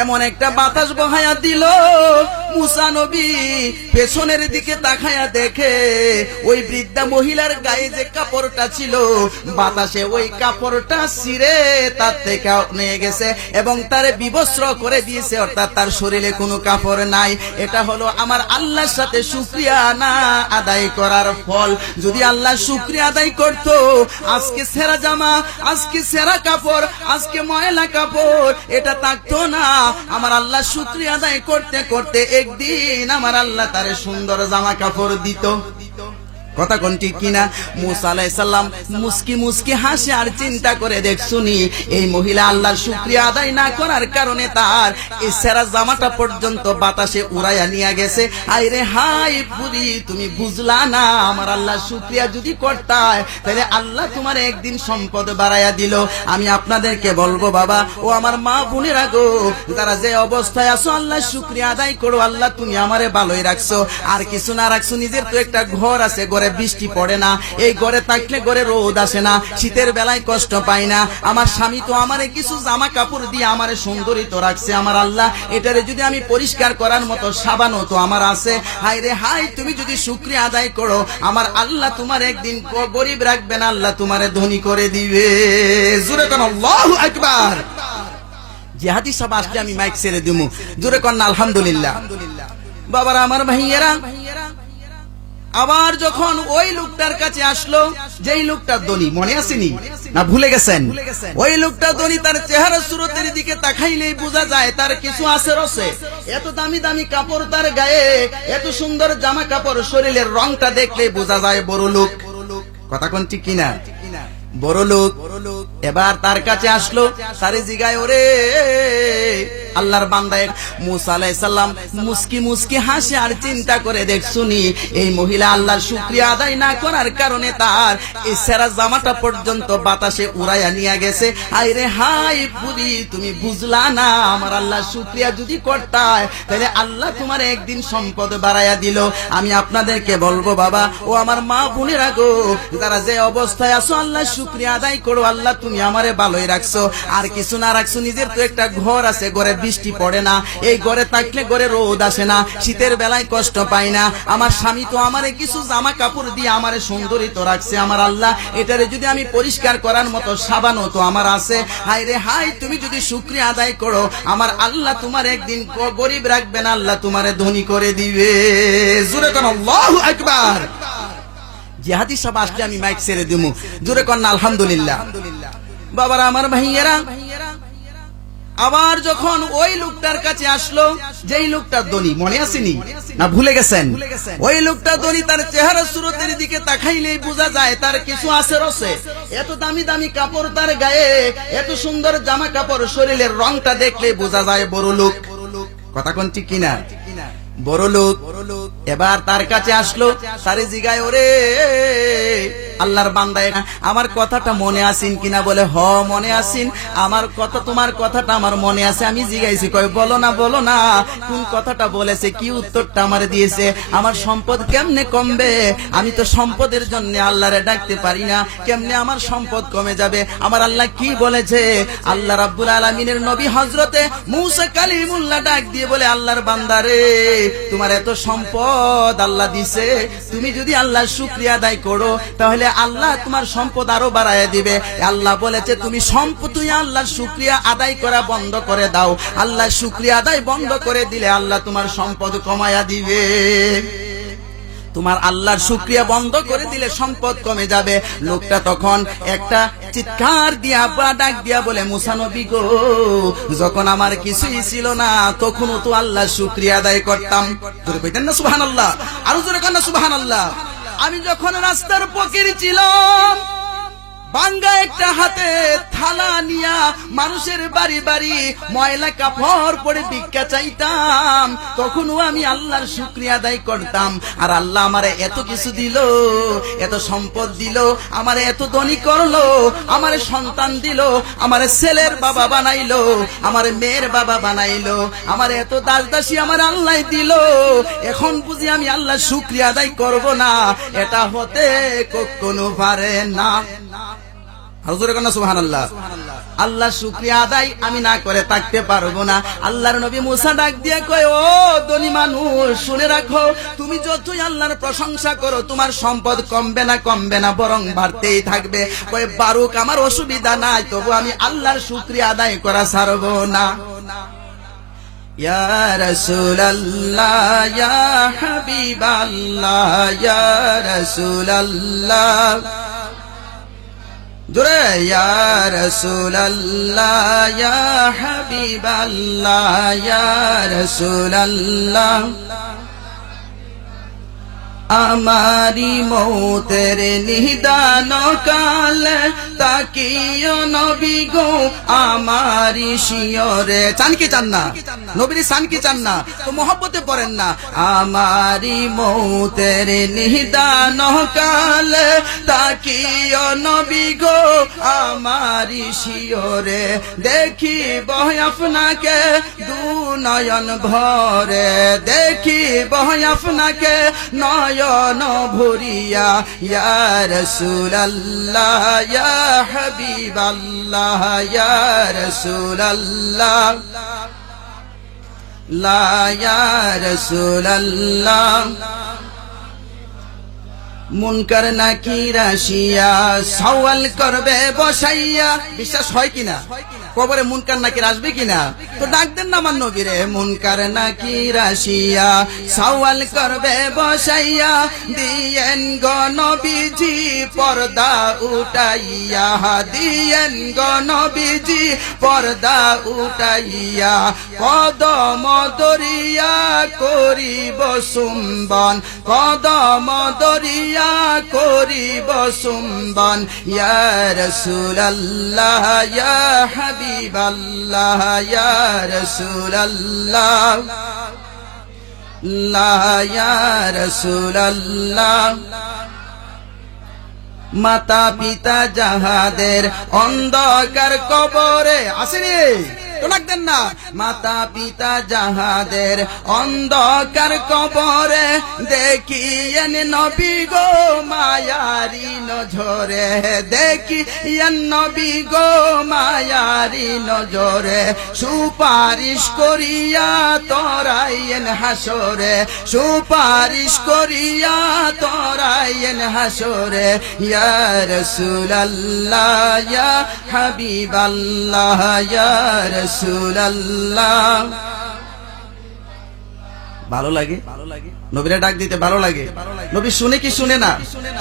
এমন একটা বাতাস বহায়া দিল, মুসা নবী পেছনের দিকে তাকায়া দেখে ওই বৃদ্ধা মহিলার গায়ে যে কাপড়টা ছিল, বাতাসে ওই কাপড়টা ছিঁড়ে তার থেকে নিয়ে গেছে এবং তারে বিবস্ত্র করে দিয়েছে, অর্থাৎ তার শরীরে কোনো কাপড় নাই। এটা হলো আমার আল্লাহর সাথে শুকরিয়া না আদায় করার ফল। যদি আল্লাহ শুকরিয়া আদায় করত, আজকে ছেঁড়া জামা, আজকে ছেঁড়া কাপড়, আজকে ময়লা কাপড় এটা থাকতো না। আমার আল্লাহ শুকরিয়া আদায় করতে করতে একদিন আমার আল্লাহ তারে সুন্দর জামা কাপড় দিত। কথা কোন ঠিক কিনা? মুসা আলাইহিস সালাম মুস্কি মুস্কি হাসে আর চিন্তা করে দেখছুনি, এই মহিলা আল্লাহর শুকরিয়া আদায় না করার কারণে তার এই সেরা জামাটা পর্যন্ত বাতাসে উড়াইয়া নিয়ে গেছে। আইরে হাই বুড়ি, তুমি বুঝলা না, আমার আল্লাহর শুকরিয়া যদি করতাই তাহলে আল্লাহ তোমার একদিন সম্পদ বাড়াইয়া দিল। আমি আপনাদেরকে বলবো বাবা ও আমার মা বোনেরা গো, তারা যে অবস্থায় আছো আল্লাহর শুকরিয়া আদায় করো। আল্লাহ তুমি আমারে ভালোই রাখছো, আর কিছু না রাখছো, নিজের তো একটা ঘর আছে, ঘরে ঘরে বৃষ্টি পড়ে না, এই ঘরে থাকলে ঘরে রোদ আসে না, শীতের বেলায় কষ্ট পাই না। আমার স্বামী তো আমারে কিছু জামা কাপড় দিয়ে আমারে সুন্দরী তো রাখছে। আমার আল্লাহ, এটারে যদি আমি পরিষ্কার করার মতো সাবানও তো আমার আছে। হায় রে হাই, তুমি যদি শুকরিয়া আদায় করো, আমার আল্লাহ তোমার একদিন গরিব রাখবে না, আল্লাহ তোমারে ধনী করে দিবে। জোরে কোন আল্লাহু আকবার। যে হাদিস সব আসলে আমি মাইক ছেড়ে দিমু, জোরে কোন আলহামদুলিল্লাহ। বাবারা আমার ভাইয়েরা, আবার যখন ওই লোকটার কাছে আসলো, যেই লোকটার ধনী, মনে আসেনি না ভুলে গেছেন? ওই লোকটা ধনী, তার চেহারা সুরতের দিকে তাকাইলেই বোঝা যায় তার কিছু আছে রসে। এত দামি দামি কাপড় তার গায়ে, এত সুন্দর জামা কাপড়, শরীরের রংটা দেখলেই বোঝা যায় বড় লোক। কথা কোন ঠিক কিনা? বড় লোক। এবার তার কাছে আসলো, তারে জিগায়, ওরে আল্লাহর বান্দা মুসা আলাইহিস সালাম মুস্কি মুস্কি হাসে আর চিন্তা করে দেখছুনি, এই মহিলা আল্লাহর শুকরিয়া আদায় না করার কারণে তার এই সেরা জামাটা পর্যন্ত বাতাসে উড়াইয়া নিয়ে গেছে। হায় রে হাই বুড়ি, তুমি বুঝলা না, আমার আল্লাহর শুকরিয়া যদি করতায় তাহলে আল্লাহ তোমার একদিন সম্পদ বাড়াইয়া দিল। আমি আপনাদেরকে বলবো বাবা ও আমার মা বোনেরা গো, যারা যে অবস্থায় আছো আল্লাহর শুকরিয়া আদায় করো। আল্লাহ তুমি আমারে ভালোই রাখছো, আর কিছু না রাখছো, নিজের তো একটা ঘর আছে, ঘরে বৃষ্টি পড়ে না, এই ঘরে থাকলে ঘরে রোদ আসে না, শীতের বেলায় কষ্ট পাই না। আমার স্বামী তো আমারে কিছু জামা কাপড় দিয়ে আমারে সুন্দরী তো রাখছে। আমার আল্লাহ, এটারে যদি আমি পরিষ্কার করার মতো সাবানও তো আমার আছে। হায় রে হাই, তুমি যদি শুকরিয়া আদায় করো, আমার আল্লাহ তোমার একদিন গরিব রাখবে না, আল্লাহ তোমারে ধনী করে দিবে। জোরে কোন আল্লাহু আকবার। যে হাদিস সব আসলে আমি মাইক ছেড়ে দিমু, জোরে কোন আলহামদুলিল্লাহ। বাবারা আমার ভাইয়েরা, আবার যখন ওই লোকটার কাছে আসলো, যেই লোকটার ধনী, মনে আসেনি না ভুলে গেছেন? ওই লোকটা ধনী, তার চেহারা সুরতের দিকে তাকাইলেই বোঝা যায় তার কিছু আছে রসে। এত দামি দামি কাপড় তার গায়ে, এত সুন্দর জামা কাপড়, শরীরের রংটা দেখলে বোঝা যায় বড় লোক। কথা কোন ঠিক কিনা? বড় লোক। এবার তার কাছে আসলো, তারে জিগায়, ওরে আল্লাহর বান্দা আমার কথাটা মনে আসিন কিনা? বলে হ মনে আসিন, আমার কথা, তোমার কথাটা আমার মনে আছে। আমি জিগাইছি, কয় বলো না বলো না, কোন কথাটা বলেছে, কি উত্তরটা আমার দিয়েছে? আমার সম্পদ কেমনে কমবে? আমি তো সম্পদের জন্য আল্লাহরে ডাকতে পারি না, কেমনে আমার সম্পদ কমে যাবে? আমার আল্লাহ কি বলেছে? আল্লাহ রাব্বুল আলামিনের নবী হযরতে মূসা কালিমুল্লাহ ডাক দিয়ে বলে, আল্লাহর বান্দারে তোমার এত সম্পদ আল্লাহ দিছে, তুমি যদি আল্লাহর শুকরিয়া আদায় করো তাহলে আল্লাহ তোমার সম্পদ আরো বাড়ায় দিবে। আল্লাহ বলেছে তুমি সম্পদ, তুই আল্লাহর শুকরিয়া আদায় করা বন্ধ করে দাও। আল্লাহর শুকরিয়া আদায় বন্ধ করে দিলে আল্লাহ তোমার সম্পদ কমায়া দিবে। তোমার আল্লাহর শুকরিয়া বন্ধ করে দিলে সম্পদ কমে যাবে। লোকটা তখন একটা চিৎকার দিয়া বা ডাক দিয়া বলে, মুসা নবী গো, যখন আমার কিছুই ছিল না তখনও তো আল্লাহর শুকরিয়া আদায় করতাম। জোরে কইতেন না সুবহানাল্লাহ? আরো জোরে কন না সুবহানাল্লাহ। আমি যখন রাস্তার ফকির ছিলাম, বাঙ্গা একটা হাতে থালা নিয়া মানুষের বাড়ি বাড়ি ময়লা কাপড় পরে ভিক্ষা চাইতাম, তখনও আমি আল্লাহর শুকরিয়া আদায় করতাম। আর আল্লাহ আমারে এত কিছু দিল, এত সম্পদ দিল, আমারে এত ধনী করলো, আমারে সন্তান দিল, আমারে ছেলের বাবা বানাইলো, আমারে মেয়ের বাবা বানাইলো, আমারে এত দাস দাসী আমার আল্লাহ দিল। এখন বুঝি আমি আল্লাহর শুকরিয়া আদায় করব না? এটা হতে কখনো পারে না। সুবহানাল্লাহ। আল্লাহ শুকরিয়া আদায় আমি না করে থাকতে পারবো না। আল্লাহর নবী মুসা ডাক দিয়ে কয়, ও ধনী মানুষ শুনে রাখো, তুমি যতই আল্লাহর প্রশংসা করো তোমার সম্পদ কমবে না, কমবে না, বরং বাড়তেই থাকবে। কয় বারুক, আমার অসুবিধা নাই, তবু আমি আল্লাহর শুকরিয়া আদায় করা ছাড়বো না। ইয়া রাসূলুল্লাহ, ইয়া হাবিবাল্লাহ, ইয়া রাসূলুল্লাহ, জোরে ইয়া রাসূলুল্লাহ, ইয়া হাবিবাল্লাহ, ইয়া রাসূলুল্লাহ। আমারি মৌতের নিদান কালে তাকিও নবী গো আমারি শিয়রে। চান কি চান না? নবীর চান কি চান না? তো মহব্বতে পড়েন না, আমারি মৌতের নিদান কালে তাকিও নবী গো আমারি শিয়রে। দেখিব আপনাকে দু নয়ন ভরে, দেখিব আপনাকে নয়ন ভরিয়া। ইয়া রাসূলুল্লাহ ইয়া হাবিবাল্লাহ ইয়া রাসূলুল্লাহ লা ইয়া রাসূলুল্লাহ। মুনকার নাকির আসিয়া সওয়াল করবে বসাইয়া। বিশ্বাস হয় কিনা? কবরে মুনকার নাকির আসবে কিনা? তো ডাক দেন না আমার নবীরে। মুনকার নাকির আসিয়া সওয়াল করবে বসাইয়া, দিয়েন গো নবীজি পর্দা উঠাইয়া, দিয়েন গো নবীজি পর্দা উঠাইয়া। কদম দরিয়া করিব চুম্বন, কদম দরিয়া করিব চুম্বন। ইয়া রাসূলুল্লাহ ইয়া হাবিবাল্লাহ ইয়া রাসূলুল্লাহ লা ইয়া রাসূলুল্লাহ। মাতা পিতা যাহাদের অন্ধকার কবরে আসেনি, তো ডাক দেন না। মাতা পিতা যাহাদের অন্ধকার কবরে, দেখিয়েন নবী গো মায়ারি নজরে, দেখিয়েন নবী গো মায়ারি নজরে। সুপারিশ করিয়া তোরাইয়েন হাসরে, সুপারিশ করিয়া তোরাইয়েন হাসরে। ইয়া রাসূলুল্লাহ ইয়া হাবিবাল্লাহ ইয়া রাসূলুল্লাহ। ভালো লাগে নবীরা ডাক দিতে, ভালো লাগে। নবী শুনে কি শুনে না?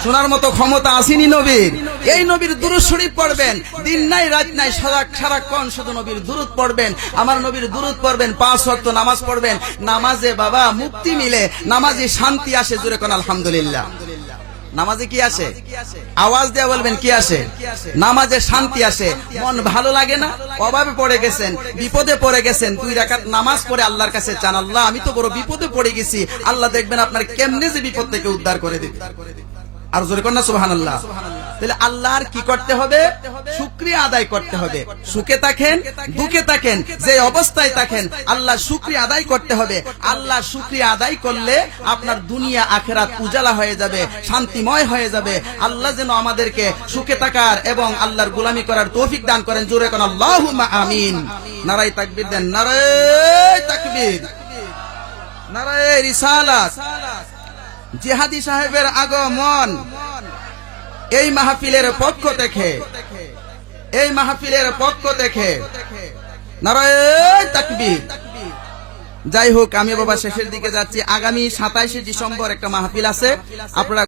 শোনার মতো ক্ষমতা আসেনি নবীর। এই নবীর দুরূদ শরীফ পড়বেন, দিন নাই রাত নাই সারাক্ষণ শুধু নবীর দুরূদ পড়বেন। আমার নবীর দুরূদ পড়বেন, 5 ওয়াক্ত নামাজ পড়বেন। নামাজে বাবা মুক্তি মিলে, নামাজে শান্তি আসে। জোরে কোন আলহামদুলিল্লাহ। নামাজে কি আসে? আওয়াজ দিয়ে বলবেন কি আসে? নামাজে শান্তি আসে। মন ভালো লাগে না? অভাবে পড়ে গেছেন, বিপদে পড়ে গেছেন, 2 রাকাত নামাজ পড়ে আল্লাহর কাছে চান, আল্লাহ আমি তো বড় বিপদে পড়ে গেছি। আল্লাহ দেখবেন আপনার কেমনে যে বিপদ থেকে উদ্ধার করে দিবে। আর জোরে কন্যা সুবহানাল্লাহ। তাহলে আল্লাহর কি করতে হবে? শুকরিয়া আদায় করতে হবে। সুখে থাকেন দুঃখে থাকেন, যে অবস্থায় থাকেন আল্লাহ শুকরিয়া আদায় করতে হবে। আল্লাহ শুকরিয়া আদায় করলে আপনার দুনিয়া আখিরাত উজালা হয়ে যাবে, শান্তিময় হয়ে যাবে। আল্লাহ যেন আমাদেরকে সুখে থাকার এবং আল্লাহর গোলামি করার তৌফিক দান করেন। জোরে কোন আল্লাহুম্মা আমিন। নারায়ে তাকবীর দেন, নারায়ে তাকবীর, নারায়ে রিসালাত। জিহাদি সাহেবের আগমন এই মাহফিলের পক্ষ থেকে, এই মাহফিলের পক্ষ থেকে নারায়ে তাকবীর। যাই হোক, আমি বাবা শেষের দিকে যাচ্ছি। আগামী 27শে ডিসেম্বর একটা মাহফিল আছে, আপনারা